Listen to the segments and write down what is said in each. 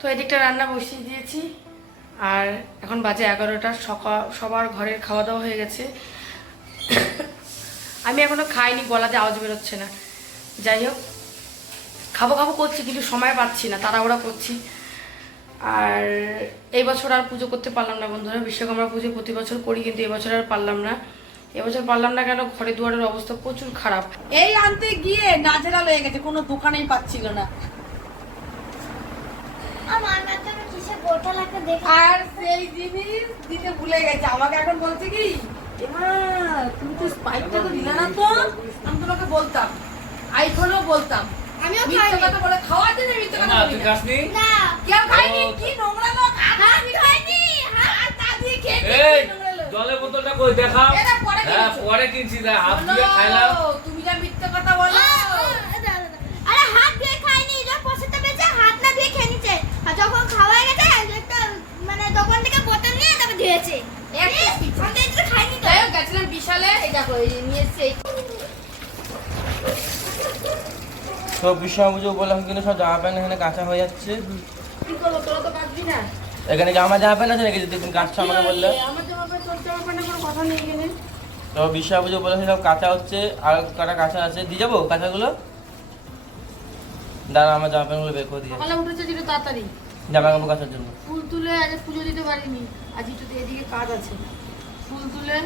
তো এদিকটা রান্না বসিয়ে দিয়েছি। আর এখন বাজে এগারোটা সকাল সবার ঘরের খাওয়া দাওয়া হয়ে গেছে। আমি এখনও খাইনি গলাতে আওয়াজ বেরোচ্ছে না। যাই হোক, খাব খাব করছি, কিন্তু সময় পাচ্ছি না, তাড়াহুড়া করছি। আর এই বছর আর পুজো করতে পারলাম না বন্ধুরা, বিশ্বকর্মা পুজো প্রতি বছর করি, কিন্তু এবছর আর পারলাম না। এবছর পারলাম না কেন, ঘরে দুয়ারের অবস্থা প্রচুর খারাপ। এই আনতে গিয়ে নাজেরা হয়ে গেছে, কোনো দোকানেই পাচ্ছিল না আমার মাথা কিসে বোতল একটা দেখে আর সেই জিনিস দিতে ভুলে গেছে। আমাকে এখন বলছে কি তুমি তো স্পাইকটা তো দিলে না তো? আমি তোমাকে বলতাম। আইফোনও বলতাম। আমিও মিথ্যে কথা বলে খাওয়াতে নেই মিথ্যে কথা বলি না। কেউ খাইনি? কি নোংরা লোক? আমি খাইনি? হাত তা দিয়ে খেয়েছি, এই কি নোংরা লোক। জলের বোতলটা কই? দেখা। পরে হ্যাঁ পরে কিনছি। দেখ দিয়ে খাইলাম। তুমি যা মিথ্যে কথা বলো আরে হাত দিয়ে খাইনি যা পয়সাটা বেঁচে হাত না দিয়ে খেয়ে নিচ্ছে আর যখন খাওয়া গেছে একটা মানে দোকান থেকে বোতল নিয়ে তারপর ধুয়েছে। তো এটা খাইনি তো। যাই হোক গেছিলাম বিশালে এই দেখো নিয়ে এসছে তো বিশ্বকর্মা পুজো উপলক্ষে কিন্তু সব জামা প্যান্ট এখানে কাঁচা হয়ে যাচ্ছে। কি করব তোরা তো কাটবি না। এখানে কি আমার জামা প্যান্ট আছে নাকি? যদি তুমি কাঁচছো আমাকে বললে। আমার জামা প্যান্ট তোর জামা প্যান্টের কোনো কথা নেই এখানে। তো পুজো উপলক্ষে সব কাঁচা হচ্ছে। আর কটা কাঁচা আছে? দিয়ে যাব কাঁচাগুলো? দাঁড়া আমার জামা প্যান্টগুলো বের করে দিয়ে সকালে উঠেছে যেটা তাড়াতাড়ি। জামা কাপড় কাচার জন্য ফুল তুলে আজ পুজো দিতে পারিনি আজ একটু এদিকে কাজ আছে। ফুল তুলে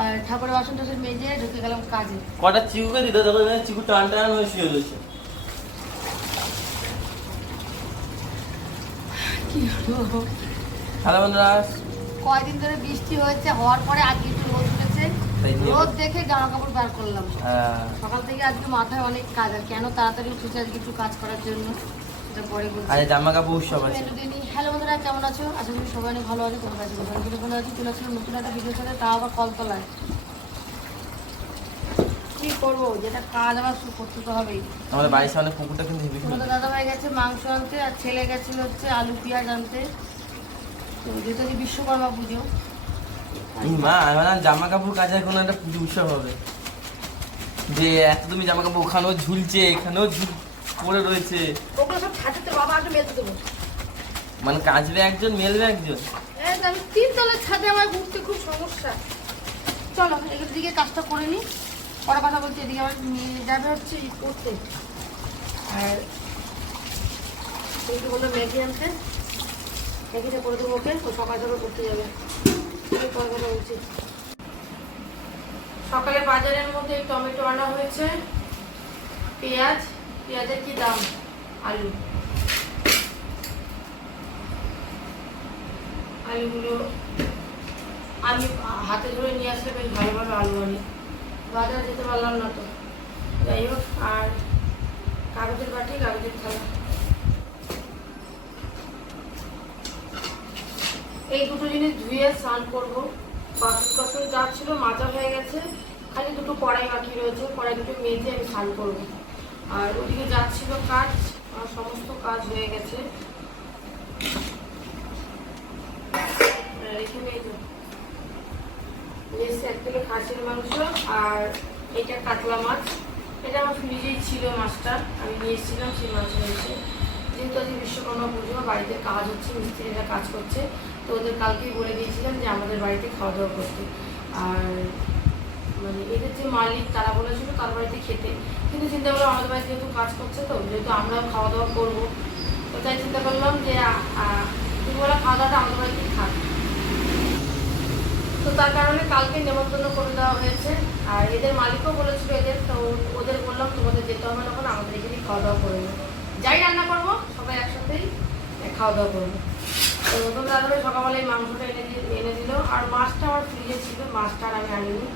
আর ঠাকুরের বাসন টাসন মেজে ঢুকে গেলাম কাজে। কটা চিকুকে দিতে দেখো চিকু টান টান হয়ে শুয়ে রয়েছে। কি হলো? হ্যালো বন্ধুরা। কয়দিন ধরে বৃষ্টি হয়েছে হওয়ার পরে আজকে একটু রোদ রোদ দেখে জামা কাপড় বার করলাম। হ্যাঁ, সকাল থেকে আজকে মাথায় অনেক কাজ আর কেন তাড়াতাড়ি উঠেছে আজকে একটু কাজ করার জন্য? সেটা পরে বলছি। আজ জামা কাপড় উৎসব আছে। হ্যালো বন্ধুরা কেমন আছো? আশা করি সবাই অনেক ভালো আছে তোমার কাছে ভালো ভালো আছে চলে আসলো নতুন একটা ভিডিও সাথে তাও আবার কলতলায়। কি করব? যেটা কাজ আমার করতে তো হবেই। আমাদের বাড়ির সামনে পুকুরটা কিন্তু হেভি সুন্দর দাদা ভাই গেছে মাংস আনতে আর ছেলে গেছিল হচ্ছে আলু পেঁয়াজ আনতে। তো যেহেতু বিশ্বকর্মা পুজো মা আমি জামা কাপড় কাচার কোনো একটা পুজো উৎসব হবে। যে এত তুমি জামা কাপড় ওখানেও ঝুলছে এখানেও পড়ে রয়েছে। ওগুলো সব ছাড়তে বাবা আগে মেলতে দেবো। মানে কাচবে একজন মেলবে একজন? আমি তিন তলার ছাদে আমার ঘুরতে খুব সমস্যা। চলো এদিকে দিকে কাজটা করে নিই পরে কথা বলছি এদিকে আমার নিয়ে যাবে হচ্ছে করতে। আর বলল ম্যাগি আনতে। ম্যাগিটা করে দেবো ওকে ও সকাল সকাল করতে যাবে। সকালে বাজারের মধ্যে টমেটো আনা হয়েছে। পেঁয়াজ, পেঁয়াজের কি দাম? আলু। আলুগুলো আমি হাতে ধরে নিয়ে আসলে বেশ ভালো ভালো আলু আনি। বাজারে যেতে পারলাম না তো। যাই হোক, আর কাগজের বাটি, কাগজের থালা। এই দুটো জিনিস ধুয়ে স্নান করব। বাসন টাসন যা ছিল মাজা হয়ে গেছে। খালি দুটো কড়াই বাকি রয়েছে, কড়াই দুটো মেজে আমি স্নান করব। আর ওদিকে যাচ্ছিল কাজ সমস্ত কাজ হয়ে গেছে। এক কিলো খাসির মাংস আর এটা কাতলা মাছ। এটা আমার ফ্রিজেই ছিল মাছটা, আমি নিয়ে এসেছিলাম, সেই মাছ রয়েছে যেহেতু আজকে বিশ্বকর্মা পুজো, বাড়িতে কাজ হচ্ছে, মিস্ত্রিরা কাজ করছে। তো ওদের কালকেই বলে দিয়েছিলাম যে আমাদের বাড়িতে খাওয়া দাওয়া করতে। আর মানে এদের যে মালিক তারা বলেছিল তার বাড়িতে খেতে। কিন্তু চিন্তা করলাম আমাদের বাড়িতে যেহেতু কাজ করছে তো, যেহেতু আমরাও খাওয়া দাওয়া করব, তো তাই চিন্তা করলাম যে দুপুরবেলা খাওয়া দাওয়াটা আমাদের বাড়িতেই খাক তো তার কারণে কালকে নেমন্তন্ন করে দেওয়া হয়েছে। আর এদের মালিকও বলেছিল এদের, তো ওদের বললাম তোমাদের যেতে হবে না ওখানে আমাদের এখানেই খাওয়া দাওয়া করে নেব যাই রান্না করব, সবাই একসাথেই খাওয়া দাওয়া করব। নতুন দাদাভাই সকালবেলা এই মাংসটা এনে এনে দিল। আর মাছটা আমার ফ্রিজে ছিল, মাছটা আর আমি আনিনি।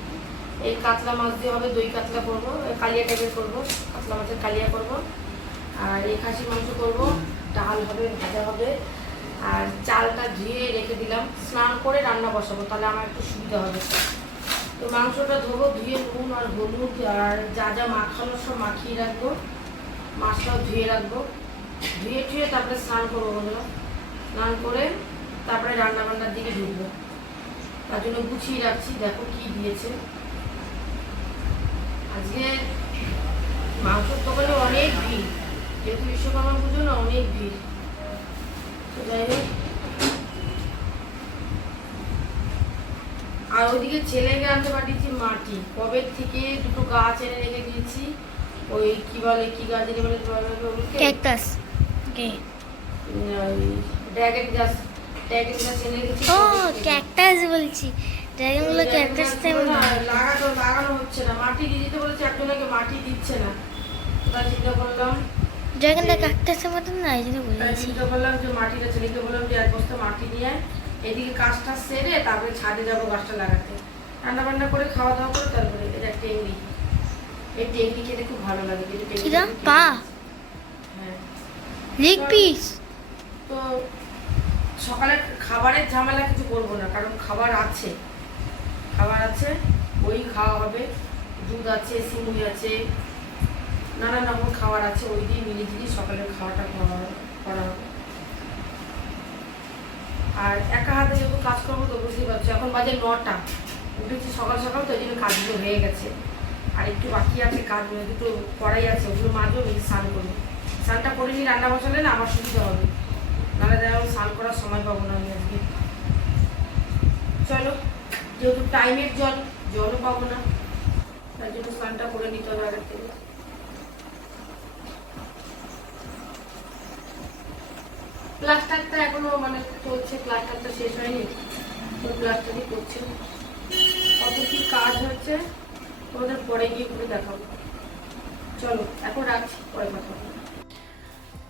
এই কাতলা মাছ দিয়ে হবে দই কাতলা করব কালিয়া টাইপের করব, কাতলা মাছের কালিয়া করব। আর এই খাসি মাংস করব, ডাল হবে, ভাজা হবে। আর চালটা ধুয়ে রেখে দিলাম, স্নান করে রান্না বসাবো, তাহলে আমার একটু সুবিধা হবে। তো মাংসটা ধোবো, ধুয়ে নুন আর হলুদ আর যা যা মাখানো সব মাখিয়ে রাখব। মাছটাও ধুয়ে রাখব। ধুয়ে টুয়ে তারপরে স্নান করব বলল স্নান করে তারপরে রান্না বান্নার দিকে ঢুকবো। তার জন্য গুছিয়ে রাখছি দেখো কি দিয়েছে। আজকে মাংসর দোকানে অনেক ভিড়। যেহেতু বিশ্বকর্মা পুজো না অনেক ভিড়। তো যাই হোক। আর ওদিকে ছেলেকে আনতে পাঠিয়েছি মাটি। কবে থেকে দুটো গাছ এনে রেখে দিয়েছি? ওই কি বলে কি গাছ এনে বলে ক্যাকটাস। কি ড্রাগন গাছ ড্রাগন গাছ এনে রেখেছি ও ক্যাকটাস বলছি। ড্রাগনগুলো ক্যাকটাস তেমন লাগানো লাগানো হচ্ছে না। মাটি দিয়ে দিতে বলেছে একজনকে মাটি দিচ্ছে না। তাই চিন্তা করলাম ড্রাগনটা ক্যাকটাসের মতন না এই জন্য তাই বলেছি চিন্তা করলাম যে মাটিটা ছেলেকে বললাম যে এক বস্তা মাটি নিয়ে। এদিকে কাজটা সেরে তারপরে ছাদে যাব গাছটা লাগাতে। রান্না বান্না করে খাওয়া দাওয়া করে তারপরে এটা টেংরি এই টেংরি খেতে খুব ভালো লাগে কিন্তু পা? হ্যাঁ। লেগ পিস তো সকালের খাবারের ঝামেলা কিছু করব না, কারণ খাবার আছে। খাবার আছে ওই খাওয়া হবে, দুধ আছে, সিমুই আছে, নানান রকম খাবার আছে, ওই দিয়ে মিলে ঝিলিয়ে সকালের খাওয়াটা করা হবে আর একা হাতে যেহেতু কাজ করব তো বুঝতেই পারছ, এখন বাজে নটা, উঠেছি সকাল সকাল তো ওই জন্য কাজগুলো হয়ে গেছে। আর একটু বাকি আছে কাজ, দুটো করাই আছে, ওগুলো আমি স্নান করব। স্নানটা করে নিয়ে রান্না বসালে না আমার সুবিধা হবে। নাহলে দেখা স্নান করার সময় পাবো না আমি আজকে চলো, যেহেতু টাইমের জল, জলও পাবো না। তার জন্য স্নানটা করে নিতে হবে আগের থেকে। প্লাস্টারটা এখনও মানে চলছে, প্লাস্টারটা শেষ হয়নি। তো প্লাস্টারই করছে। কত কি কাজ হচ্ছে, তোমাদের পরে গিয়ে ঘুরে দেখাবো। চলো, এখন রাখছি, পরে কথা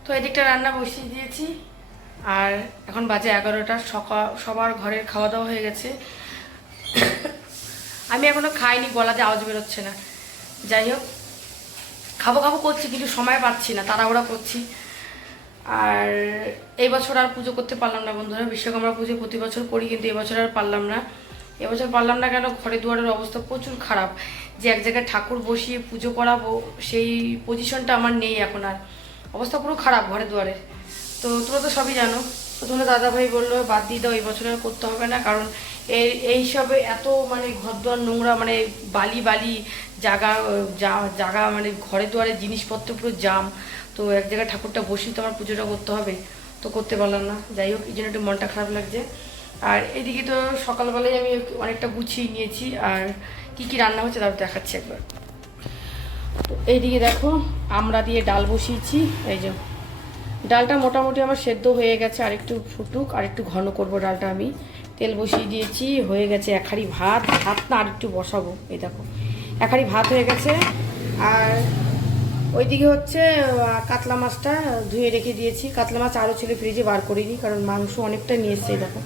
তো এদিকটা রান্না বসিয়ে দিয়েছি। আর এখন বাজে এগারোটা সকাল সবার ঘরের খাওয়া দাওয়া হয়ে গেছে। আমি এখনও খাইনি গলাতে আওয়াজ বেরোচ্ছে না। যাই হোক, খাব খাব করছি, কিন্তু সময় পাচ্ছি না, তাড়াহুড়া করছি। আর এই বছর আর পুজো করতে পারলাম না বন্ধুরা, বিশ্বকর্মা পুজো প্রতি বছর করি, কিন্তু এবছর আর পারলাম না। এবছর পারলাম না কেন? ঘরে দুয়ারের অবস্থা প্রচুর খারাপ। যে এক জায়গায় ঠাকুর বসিয়ে পুজো করাবো, সেই পজিশনটা আমার নেই এখন আর। অবস্থা পুরো খারাপ ঘরে দুয়ারে তো তোমরা তো সবই জানো। তো তোমরা দাদাভাই বলল, বাদ দিয়ে দাও, এই বছর করতে হবে না। কারণ এই এইসবে এত মানে ঘর দুয়ার নোংরা মানে বালি বালি জাগা জাগা মানে ঘরে দুয়ারে জিনিসপত্র পুরো জাম। তো এক জায়গায় ঠাকুরটা বসিয়ে তো আমার পুজোটা করতে হবে। তো করতে পারলাম না। যাই হোক, এই জন্য একটু মনটা খারাপ লাগছে। আর এদিকে তো সকালবেলায় আমি অনেকটা গুছিয়ে নিয়েছি। আর কি কি রান্না হচ্ছে তারপর দেখাচ্ছি একবার। তো এইদিকে দেখো, আমরা দিয়ে ডাল বসিয়েছি। এই যে ডালটা মোটামুটি আমার সেদ্ধ হয়ে গেছে আর একটু ফুটুক আর একটু ঘন করব ডালটা আমি। তেল বসিয়ে দিয়েছি, হয়ে গেছে এক ভাত ভাত না আর একটু বসাবো, এই দেখো। এক ভাত হয়ে গেছে, আর ওইদিকে হচ্ছে কাতলা মাছটা ধুয়ে রেখে দিয়েছি। কাতলা মাছ আরও ছিল ফ্রিজে বার করিনি, কারণ মাংস অনেকটা নিয়ে এসছে দেখো।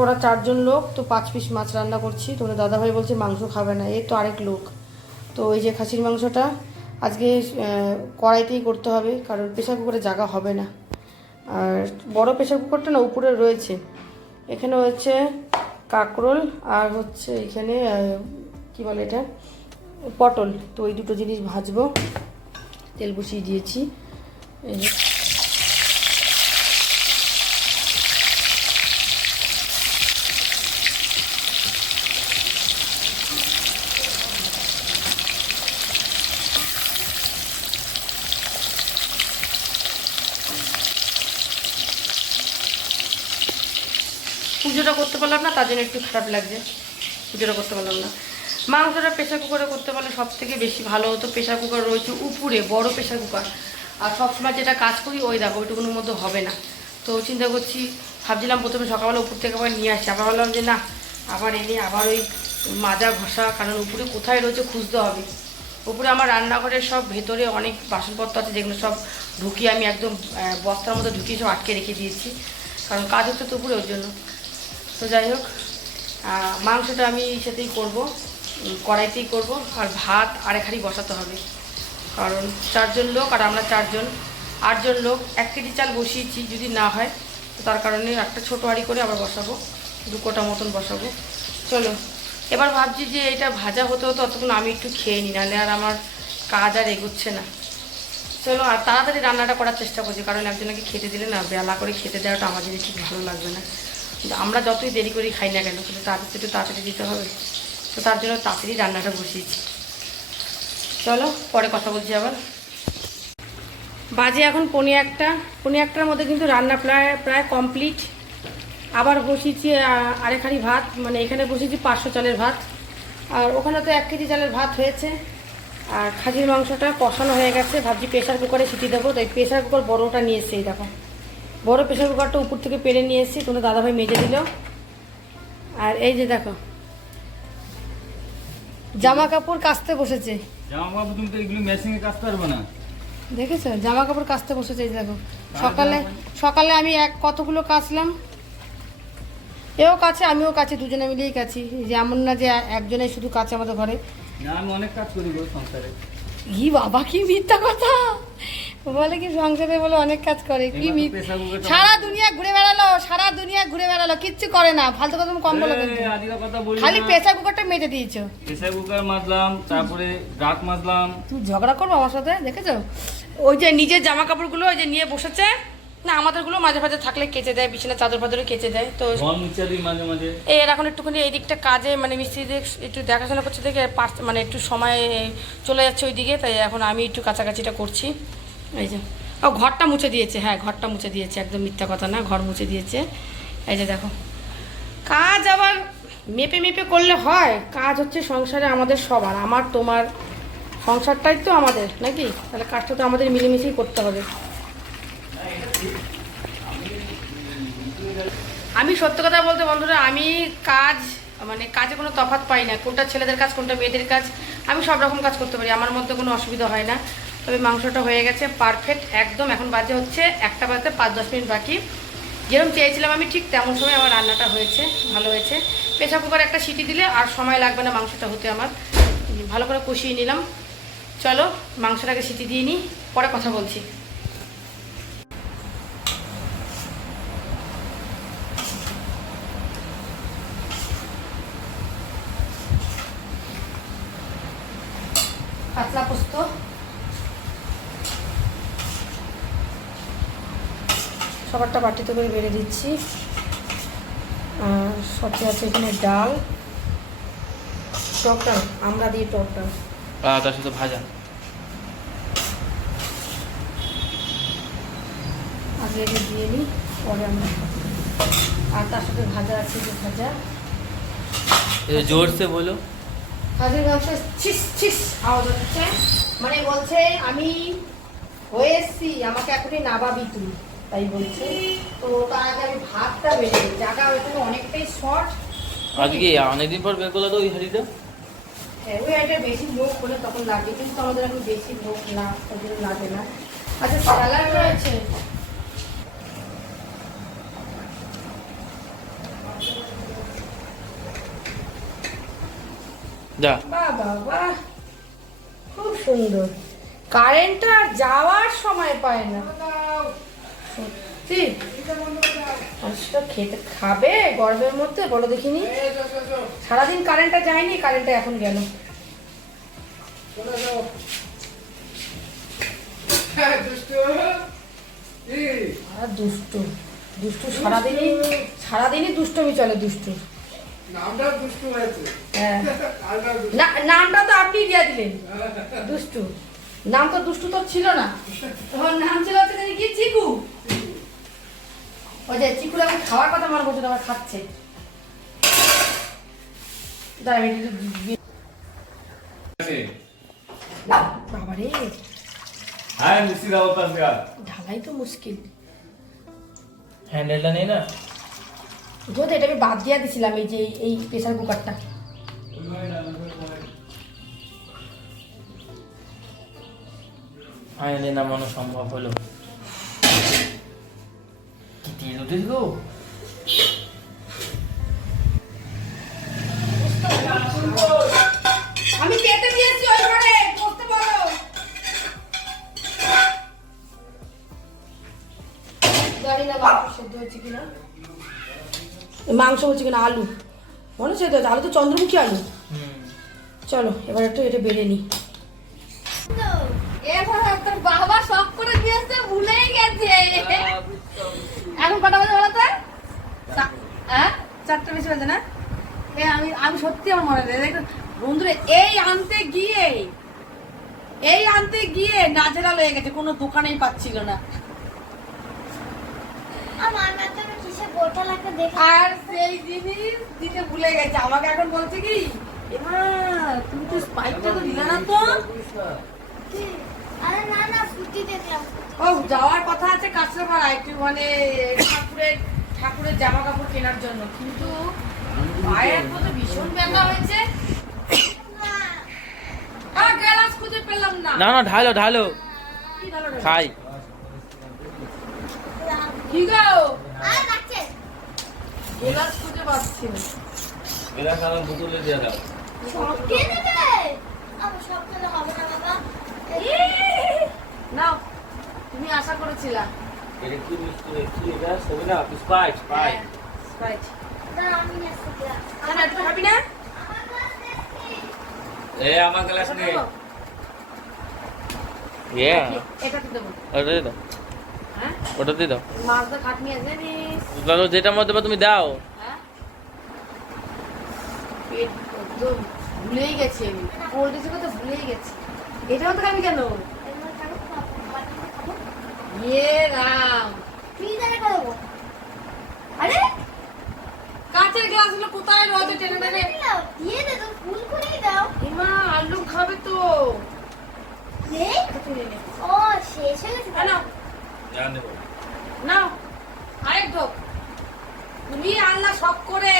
ওরা চারজন লোক, তো পাঁচ পিস মাছ রান্না করছি। তোমরা দাদাভাই বলছে, মাংস খাবে না। এই তো আরেক লোক। তো ওই যে খাসির মাংসটা আজকে কড়াইতেই করতে হবে, কারণ প্রেশার কুকারে জায়গা হবে না। আর বড় প্রেশার কুকারটা না উপরে রয়েছে। এখানে হচ্ছে কাকরোল আর হচ্ছে এখানে কি বলে এটা? পটল। তো ওই দুটো জিনিস ভাজবো। তেল বসিয়ে দিয়েছি। এই যে পুজোটা করতে পারলাম না, তার জন্য একটু খারাপ লাগছে। পুজোটা করতে পারলাম না। মাংসটা প্রেশার কুকারে করতে পারলে সব থেকে বেশি ভালো হতো প্রেশার কুকার রয়েছে উপরে, বড় প্রেশার কুকার আর সবসময় যেটা কাজ করি ওই দেখো ওইটুকুনের মধ্যে হবে না। তো চিন্তা করছি, ভাবছিলাম প্রথমে সকালবেলা উপর থেকে আবার নিয়ে আসছি আবার ভাবলাম যে না, আবার এনে আবার ওই মাজা ঘষা, কারণ উপরে কোথায় রয়েছে খুঁজতে হবে। উপরে আমার রান্নাঘরের সব ভেতরে অনেক বাসনপত্র আছে, যেগুলো সব ঢুকিয়ে আমি একদম বস্তার মধ্যে ঢুকিয়ে সব আটকে রেখে দিয়েছি। কারণ কাজ হচ্ছে তো উপরে, ওর জন্য। তো যাই হোক মাংসটা আমি সাথেই করব কড়াইতেই করব, আর ভাত আরেক হাঁড়ি বসাতে হবে। কারণ চারজন লোক আর আমরা চারজন, আটজন লোক, এক কেজি চাল বসিয়েছি যদি না হয়, তো তার কারণে একটা ছোটো হাঁড়ি করে আবার বসাবো, দু কোটা মতন বসাবো। চলো, এবার ভাবছি যে এটা ভাজা হতে হতো অতক্ষণ আমি একটু খেয়ে নিই, নাহলে আর আমার কাজ আর এগোচ্ছে না। চলো, আর তাড়াতাড়ি রান্নাটা করার চেষ্টা করছি, কারণ একজনকে খেতে দিলে না, বেলা করে খেতে দেওয়াটা আমার জন্য ঠিক ভালো লাগবে না। কিন্তু আমরা যতই দেরি করি খাই না কেন কিন্তু তাদের তো একটু তাড়াতাড়ি দিতে হবে। তো তার জন্য তাড়াতাড়ি রান্নাটা বসিয়েছি। চলো, পরে কথা বলছি আবার। বাজে এখন পনে একটা। পনে একটার মধ্যে কিন্তু রান্না প্রায় প্রায় কমপ্লিট আবার বসিয়েছি, আ- আরেক হাঁড়ি ভাত মানে এখানে বসিয়েছি পাঁচশো চালের ভাত। আর ওখানে তো এক কেজি চালের ভাত হয়েছে। আর খাসির মাংসটা কষানো হয়ে গেছে। ভাবছি প্রেশার কুকারে সিটি দেবো। তাই প্রেশার কুকার বড়োটা নিয়ে এই দেখো। বড় প্রেশার কুকারটা উপর থেকে পেরে নিয়ে এসেছি তোমাদের দাদাভাই মেজে দিল। আর এই যে দেখো জামা কাপড় কাচতে বসেছে। জামা কাপড় তুমি তো এগুলো মেশিনে কাচতে পারবে না। দেখেছ? জামা কাপড় কাচতে বসেছে এই দেখো। সকালে সকালে আমি এক কতগুলো কাচলাম? এও কাছে আমিও কাছে দুজনে মিলেই কাছি। যে এমন না যে একজনে শুধু কাছে আমাদের ঘরে। না আমি অনেক কাজ করি গো সংসারে। বাবা কি মিথ্যা কথা! বলে কি সংসারে বলে অনেক কাজ করে কি সারা দুনিয়া ঘুরে বেড়ালো সারা দুনিয়া ঘুরে বেড়ালো কিচ্ছু করে না ফালতু কথা কম বলো খালি প্রেসার কুকারটা মেজে দিয়েছ। প্রেসার কুকার মাজলাম তারপরে ডাক মাজলাম। তুমি ঝগড়া করব আমার সাথে দেখেছ? ওই যে নিজের জামা কাপড়গুলো ওই যে নিয়ে বসেছে না আমাদেরগুলো মাঝে মাঝে থাকলে কেচে দেয় বিছানা চাদর ফাদরে কেচে দেয় তো মাঝে মাঝে। এই এর এখন একটুখানি এই দিকটা কাজে মানে মিস্ত্রিদের একটু দেখাশোনা করছে দেখে মানে একটু সময় চলে যাচ্ছে ওই দিকে তাই এখন আমি একটু কাছাকাছিটা করছি। এই যে। ও, ঘরটা মুছে দিয়েছে হ্যাঁ ঘরটা মুছে দিয়েছে, একদম মিথ্যা কথা না, ঘর মুছে দিয়েছে। এই যে দেখো। কাজ আবার মেপে মেপে করলে হয়, কাজ হচ্ছে সংসারে আমাদের সবার আমার, তোমার সংসারটাই তো আমাদের, নাকি? তাহলে কাজটা তো আমাদের মিলেমিশেই করতে হবে। আমি সত্য কথা বলতে বন্ধুরা, আমি কাজ মানে কাজে কোনো তফাৎ পাই না, কোনটা ছেলেদের কাজ, কোনটা মেয়েদের কাজ, আমি সব রকম কাজ করতে পারি, আমার মধ্যে কোনো অসুবিধা হয় না। তবে মাংসটা হয়ে গেছে পারফেক্ট একদম এখন বাজে হচ্ছে একটা বাজতে পাঁচ দশ মিনিট বাকি। যেরকম চেয়েছিলাম আমি, ঠিক তেমন সময় আমার রান্নাটা হয়েছে, ভালো হয়েছে। প্রেসার কুকার একটা সিটি দিলে আর সময় লাগবে না মাংসটা হতে আমার। ভালো করে কষিয়ে নিলাম। চলো, মাংসটাকে সিটি দিয়ে নিই, পরে কথা বলছি। পাতলা পোস্ত। সবারটা বাটিতে করে বেড়ে দিচ্ছি। আর সাথে আছে এখানে ডাল। টক ডাল আমরা দিয়ে টক ডাল তার সাথে ভাজা। আগে আগে দিয়ে নিই পরে আমরা আর তার সাথে ভাজা আছে যে ভাজা। জোরসে বলো। মাংস ছিস ছিস আওয়াজ হচ্ছে। মানে বলছে আমি হয়ে এসছি আমাকে এখনই নাবাবি তুই। তাই বলছে। তো তার আগে আমি ভাতটা বেড়ে জায়গা ওইখানে অনেকটাই শর্ট আজকে অনেকদিন পর বের করল তো ওই হাড়িটা? হ্যাঁ ওই একটা বেশি লোক হলে তখন লাগে কিন্তু আমাদের এখন বেশি লোক না ওই জন্য লাগে না। আচ্ছা স্যালাড রয়েছে? যা। বাহ বাহ বাহ! খুব সুন্দর। কারেন্টটা আর যাওয়ার সময় পায় না। সত্যি? মানুষটা খেতে খাবে গরমের মধ্যে বলো দেখিনি? সারাদিন কারেন্টটা যায়নি কারেন্টটা এখন গেল। আর দুষ্টু দুষ্টু সারাদিনই সারাদিনই দুষ্টমি চলে দুষ্টু। নামটা হ্যাঁ। নামটা তো আপনি দিয়ে দিলেন। দুষ্টু। নাম তো দুষ্টু তো ছিল না। তোমার নাম ছিল হচ্ছে কি? চিকু। ওই যে চিকুর এখন খাওয়ার কথা মনে বলছে আবার খাচ্ছে। আমি হ্যাঁ ঢালাই তো মুশকিল। হ্যান্ডেলটা নেই না? যদি এটা আমি বাদ দিয়া দিছিলাম এই যে এই- এই প্রেসার কুকারটা ফাইনালি নামানো সম্ভব হলো। কি তেল উঠে গো? আমি কেটে দিয়েছি ওই ঘরে বসতে বলো। জানি না মাংস সেদ্ধ হয়েছে কিনা। মাংস হচ্ছে কিনা আলু। মনে সেদ্ধ হয়েছে আলু তো চন্দ্রমুখী আলু। হুম। চলো এবার একটু এটা বেড়ে নিই বাবা শখ করে দিয়েছে ভুলেই গেছে। এখন কটা বাজে বলো হ্যাঁ? চারটে বেশি বাজে না? এ আমি আমি সত্যি আমার মনে নেই। দেখো বন্ধুরা এই আনতে গিয়ে এই আনতে গিয়ে নাজেরা হয়ে গেছে কোনো দোকানেই পাচ্ছিল না। আর সেই জিনিস দিতে ভুলে গেছে। আমাকে এখন বলছে কি তুমি তো স্পাইকটা তো দিলে না তো? ও যাওয়ার কথা আছে কাস্টমার একটু মানে ঠাকুরের ঠাকুরের জামা কাপড় কেনার জন্য। কিন্তু পায়ের মতো ভীষণ ব্যথা হয়েছে। না। আর খুঁজে পেলাম না। না না ঢালো ঢালো। কি ভালো রে? খাই। কি গো? আর খুঁজে পাচ্ছি না। এরা বোতলে দিয়ে দাও। সব কে দেবে আমার সব হবে না বাবা। নাও তুমি আশা করেছিলা। এটা কি এটা? সবে না স্পাইট স্পাইট স্প্রাইট। না আমি খাবি না এ আমার গ্লাস ইয়ে। এটা কি? দেবো? ওটা দাও। হ্যাঁ? ওটা দিয়ে দাও। মাছ দা খাটনি আছে যেটার মধ্যে তুমি দাও। হ্যাঁ? পেট একদম ভুলেই গেছি আমি। কোল্ড কথা ভুলেই গেছি। এটাও তো খাবি কেন এবার খাব খাব বাটিতে খাব ইয়ে রাম ফ্রিজারে খাব আরে? কাঁচের গ্লাসগুলো কোথায় রয়েছে টেনে টেনে? দিয়ে দে তো ফুল করেই দাও। ইমা আলু খাবে তো। নেই এটা তুলে নে। ও শেষ হয়ে গেছে। নাও। আরেক ঢোক। তুমি আল্লাহ সব করে।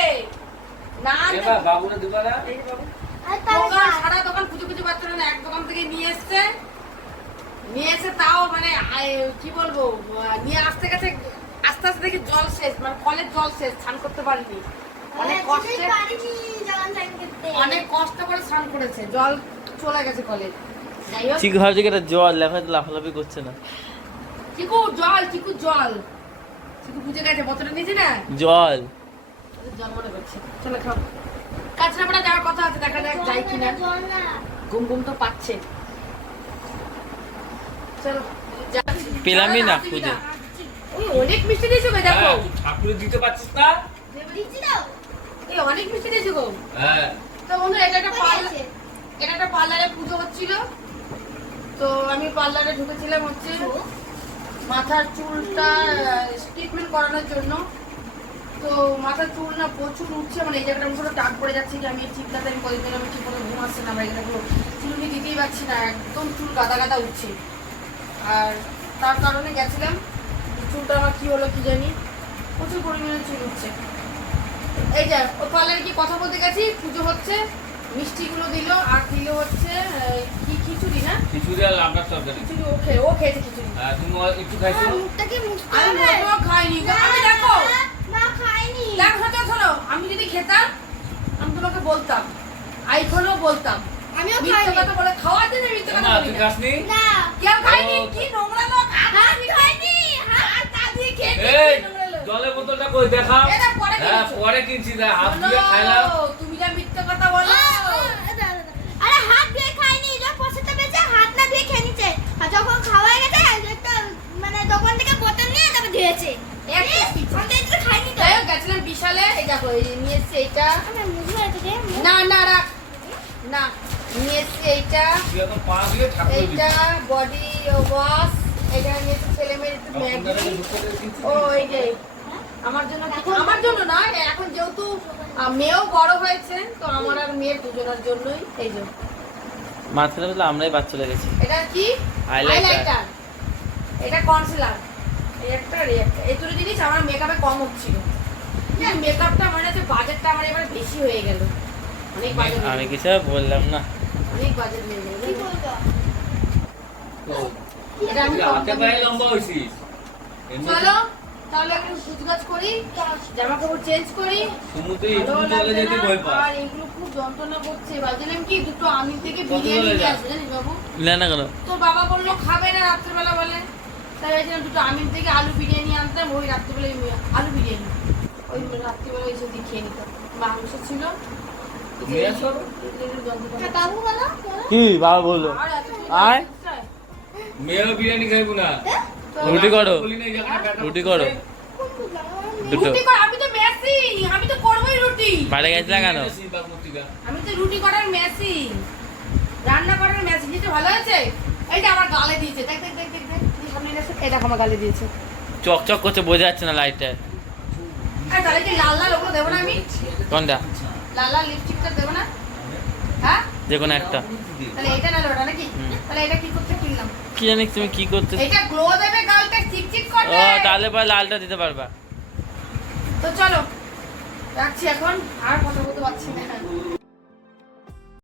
না বাবুরা দিবা সারা দোকান খুঁজে খুঁজে পাচ্ছিল না এক দোকান থেকে নিয়ে এসছে। নিয়ে এসে তাও মানে কি বলব নিয়ে আসতে গেছে আস্তে আস্তে দেখি জল শেষ মানে কলের জল শেষ স্নান করতে পারিনি। অনেক আরে, কষ্টে। অনেক কষ্ট করে স্নান করেছে জল চলে গেছে কলে চিকু ভাবছি কি এটা জল লেখা লাফালাফি করছে না। চিকু জল চিকু জল। চিকু বুঝে গেছে বোতলটা নিয়েছি না? জল। জল মনে করছে। চলে খাও। কাঁচরাপাড়া যাওয়ার কথা আছে দেখা যাক যাই কিনা। জল না। ঘুম ঘুম তো পাচ্ছে। পেলামই না খুঁজে। অনেক মিষ্টি দিয়েছ গো দেখো। হ্যাঁ, ঠাকুরে দিতে পারছিস না? এই অনেক মিষ্টি দিয়েছ গো। হ্যাঁ। তো বন্ধু এটা একটা পার্লার এটা একটা পার্লারে পুজো হচ্ছিল। তো আমি পার্লারে ঢুকেছিলাম হচ্ছে মাথার চুলটা ট্রিটমেন্ট করানোর জন্য। তো মাথার চুল না প্রচুর উঠছে মানে এই জায়গাটা পুরো টাক পড়ে যাচ্ছে যে আমি চিপটাতে আমি কদিন আমি ঠিক মতো ঘুম আসছে না এখানে পুরো চুলমি দিতেই পারছি না একদম চুল গাদা গাদা উঠছে। আর তার কারণে গেছিলাম। চুলটা আমার কি হলো কি জানি। প্রচুর পরিমাণে চুল উঠছে এই যে ও পার্লারে কি কথা বলতে গেছি? পুজো হচ্ছে মিষ্টিগুলো দিল আর দিল হচ্ছে কি খিচুড়ি না? খিচুড়ি আর লাবড়ার তরকারি। খিচুড়ি ও খেয়ে ও খেয়েছে খিচুড়ি। হ্যাঁ, তুমি একটু খাইছো? মুখটা কি মুছতে আমি? মোটেও খাইনি। আমি দেখো। না খাইনি। দেখো শোনো আমি যদি খেতাম আমি তোমাকে বলতাম। আইফোনও বলতাম। আমিও খাইনি। কথা বলে খাওয়ার জন্য মিথ্যে কথা না বলি খাসনি? না। কেউ খাইনি? কি নোংরা লোক? খাইনি। তা দিয়ে খেয়ে। জলের বোতলটা কই? দেখা। এটা পরে হ্যাঁ পরে কিনছি না হাত দিয়ে খাইলাম। তুমি যা মিথ্যে কথা বলো। আরে হাত দিয়ে খাইনি যখন পয়সাটা বেঁচে হাত না দিয়ে খেয়ে নিচ্ছে আর যখন খাওয়া হয়ে গেছে মানে দোকান থেকে বোতল নিয়ে তারপর ধুয়েছে। একটা কিছু। আমি তো এটা খাইনি যাই হোক গেছিলাম বিশালে। এই দেখো এই যে নিয়ে এসছি এইটা এটা না না রাখ। না। নিয়ে এসছি এইটা। এইটা বডি ওয়াশ এটা নিয়ে এসছি ছেলে মেয়ের একটু ম্যাগি। ও এই যে। আমার জন্য কিছু- আমার জন্য না এখন যেহেতু মেয়েও বড় হয়েছে তো আমার আর মেয়ের দুজনের জন্যই এই যে। মাথাটা বলে আমরাই বাচ্চা লেগেছি এটা কি. হাইলাইটার এটা কনসিলার এই একটা এই একটা। এই দুটো জিনিস আমার মেকআপে কম হচ্ছিল। মেকআপটা কাছে বাজেটটা আমার এবার বেশি হয়ে গেল। অনেক বাজেট আমি কিছু বললাম না। তো বাবা বলল খাবে না রাত্রেবেলা বলে তাই দুটো আমিন থেকে আলু বিরিয়ানি আনতাম ওই রাত্রিবেলা আলু বিরিয়ানি ওই রাত্রিবেলা ওই দিয়ে খেয়ে নিতাম মাংস ছিল কি বাবা বলল আর? আয়। মেয়েও বিরিয়ানি খাইবো না। রুটি করো। রুটি করো। দুটো। রুটি কর আমি তো মেসি আমি তো করবোই রুটি। বাইরে গেছিলা কেন? আমি তো রুটি করার মেশিন রান্না করার মেশিন যেটা ভালো হয়েছে? এই যে আমার গালে দিয়েছে দেখ দেখ দেখ দেখ দেখ সামনে এসে এই আমার গালে দিয়েছে। চকচক করছে বোঝা যাচ্ছে না লাইটটা তাহলে কি লাল লাল ওগুলো দেবো না আমি? কোনটা? লাল লিপস্টিকটা দেবো না? হ্যাঁ? যে কোনো একটা। তাহলে এটা না ওটা নাকি? তাহলে এটা কি করতে কিনলাম? কি জানি তুমি কি করতে এটা গ্লো দেবে গালটা চিকচিক ও করবে তাহলে পরে লালটা দিতে পারবা। তো চলো রাখছি এখন। আর কথা বলতে পারছি না।